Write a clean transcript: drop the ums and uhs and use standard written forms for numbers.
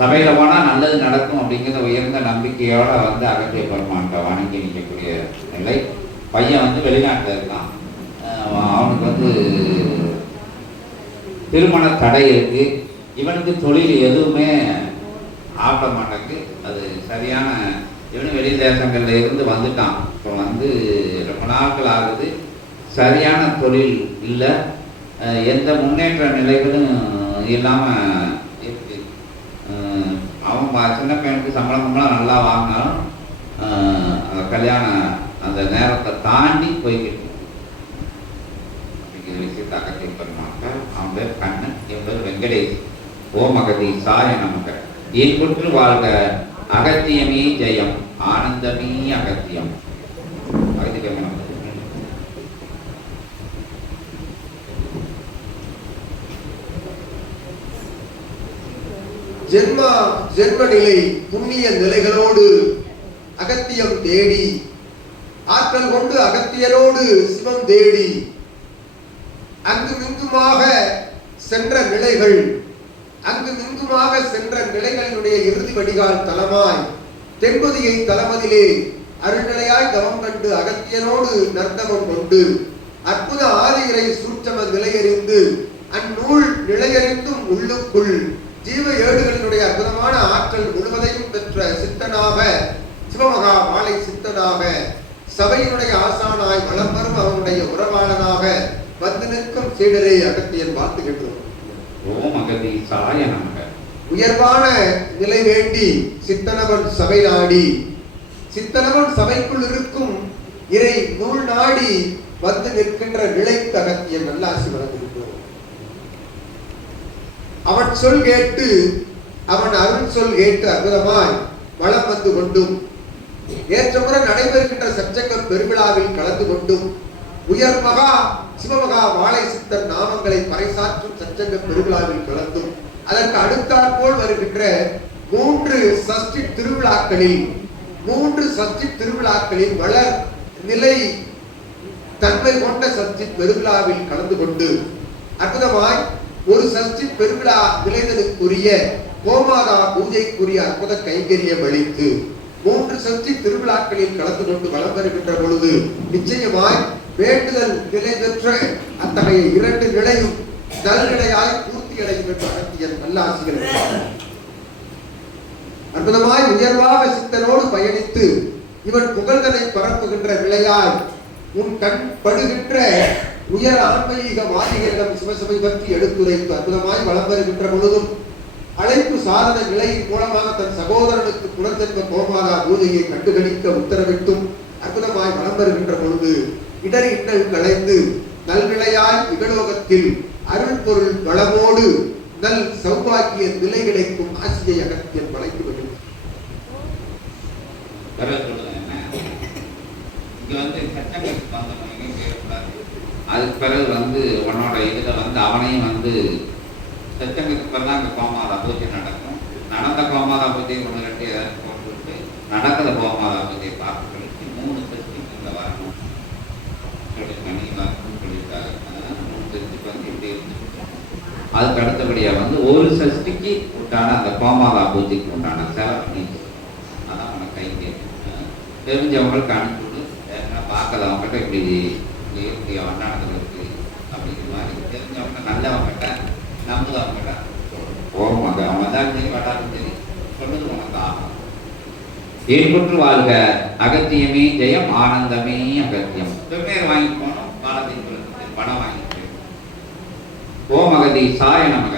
சபையில் போனால் நல்லது நடக்கும் அப்படிங்கிற உயர்ந்த நம்பிக்கையோடு வந்து அகத்திய பெருமான்கிட்ட வணங்கி நிற்கக்கூடிய நிலை. பையன் வந்து வெளிநாட்டில் இருக்கான். அவனுக்கு வந்து திருமண தடை இருக்குது. இவனுக்கு தொழில் எதுவுமே ஆட்ட மாட்டேங்குது. அது சரியான இவனு வெளி தேசங்களில் இருந்து வந்துட்டான். இப்போ வந்து ரொம்ப நாட்கள் ஆகுது. சரியான தொழில் இல்லை, எந்த முன்னேற்ற நிலைகளும் இல்லாமல் இருக்கு. அவன் சின்ன பையனுக்கு சம்பளம் நல்லா வாங்கினாலும் கல்யாண அந்த நேரத்தை தாண்டி போய்கிட்டு அப்படிங்கிற விஷயத்தை அகத்திய பெருமாங்க. அவன் பேர் கண்ணன், இவன் பேர் வெங்கடேஷ். ஓம் அகதீசாய நமக. இன்புற்று வாழ்க அகத்தியமே ஜெயம், ஆனந்தமே அகத்தியம். ஜென்ம நிலை புண்ணிய நிலைகளோடு அகத்தியம் தேடி, ஆற்றல் கொண்டு அகத்தியரோடு சிவம் தேடி அங்குமிங்குமாக சென்ற நிலைகள், அங்குமிங்குமாக சென்ற நிலைகளினுடைய இறுதி வடிகால் தலமாய் தென்பதியை தலமதிலே அருள்நிலையாய் தவம் கண்டு அகத்தியனோடு நர்த்தவம் கொண்டு அற்புத ஆதிரை சூட்சம நிலையறிந்து அந்நூல் நிலையறிந்தும் உள்ளுக்குள் ஜீவ ஏடுகளினுடைய அற்புதமான ஆற்றல் முழுவதையும் பெற்ற சித்தனாக, சிவமகா மாலை சித்தனாக, சபையினுடைய ஆசானாய் வளம் வரும் அவனுடைய உறவாளனாக வந்து நிற்கும் சீடரை அகத்தியன் வாழ்த்துகின்றோம். ஓம் அகதீசாய நமக. உயர்வான நிலை வேண்டி சித்தனவன் சபை நாடி, சித்தனவன் சபைக்குள் இருக்கும் இறை நூல் நாடி வந்து நிற்கின்ற நிலைக்கு அகத்தியன் நல்லாசி வழங்குகின்றோம். அவன் சொல் கேட்டு, அவன் அருள் சொல் கேட்டு அற்புதமாய் வளம் வந்து கொண்டும் ஏற்றமுறை நடைபெறுகின்ற சச்சங்க பெருவிழாவில் கலந்து கொண்டும் உயர் மகா சிவமகா வாழை சித்தர் நாமங்களை பறைசாற்றும் சச்சங்க பெருவிழாவில் கலந்தும் அதற்கு அடுத்தாற்போல் வருகின்ற 3 சஷ்டி திருவிழாக்களில் வளர் நிலை தன்மை கொண்ட சஷ்டி பெருவிழாவில் கலந்து கொண்டு அற்புதமாய் ஒரு சஷ்டி பெருவிழா நிலைதலுக்குரிய கோமாதா பூஜைக்குரிய அற்புத கைங்கரியம் அளித்து 3 சஷ்டி திருவிழாக்களில் கலந்து கொண்டு வளம் வருகின்ற பொழுது நிச்சயமாய் வேண்டுதல் நிலை பெற்ற அத்தகைய 2 நிலையும் நல்நிலையாய் பூர்த்தி அடையும் என்ற அகத்தியன் நல்லாசிகள். அற்புதமாய் உயர்வாக சித்தனோடு பயணித்து இவன் புகழ்தனை பரப்புகின்ற நிலையாய் உன் கண் படுகின்ற உயர் ஆன்மீக வாதிகளிடம் சிவசபை பற்றி எடுத்துரைத்து அற்புதமாய் வளம் வருகின்ற பொழுதும் அழைப்பு சாதன நிலையின் மூலமாக தன் சகோதரனுக்கு புனர்ஜென்ம கோமாதா பூஜையை கண்டுகளிக்க உத்தரவிட்டும் அற்புதமாய் வளம் வருகின்ற பொழுது இடர் இன்னல் களைந்து நல்நிலையாய் இகலோகத்தில் அருள் பொருள் வளமோடு நல் சௌபாக்கிய நிலை கிடைக்கும் ஆசியை அகத்தியன் வளைத்து விடும். அதுக்கு பிறகு வந்து உன்னோட இதுல வந்து அவனையும் வந்து சச்சங்கத்துக்கு பிறகு அங்கே கோமாதா பூஜை நடக்கும். நடந்த கோமாதா பூஜையை 1-2 ஏதாவது போட்டுவிட்டு நடக்கிற கோமாதா பூஜையை பார்த்து கழிச்சு 3 சஷ்டிக்கு இங்கே வரணும் சொல்லியிருக்காங்க. 3 சஷ்டிக்கு வந்து இப்படி இருந்து அதுக்கு அடுத்தபடியாக வந்து 1 சஷ்டிக்கு உண்டான அந்த கோமாதா பூஜைக்கு உண்டான செலவு அதான் உனக்கு கைக்கு தெரிஞ்சவங்களுக்கு அனுப்பிவிடு. பார்க்கறவங்ககிட்ட இப்படி இயற்கை வண்ணானது இருக்கு அப்படிங்கிற மாதிரி தெரிஞ்சவங்க நல்லவங்ககிட்ட நம்புதவங்ககிட்ட போவாங்க. அவங்க தான் சரி வட்டாரம் சரி சொல்லுது உனக்கு ஆகும். ஏற்புற்று வாழ்க அகத்தியமே ஜெயம், ஆனந்தமே அகத்தியம். வெவ்வேறு வாங்கி போனோம், காலத்தின் பணம் வாங்கிட்டு ஓம் அகதீசாய நமக.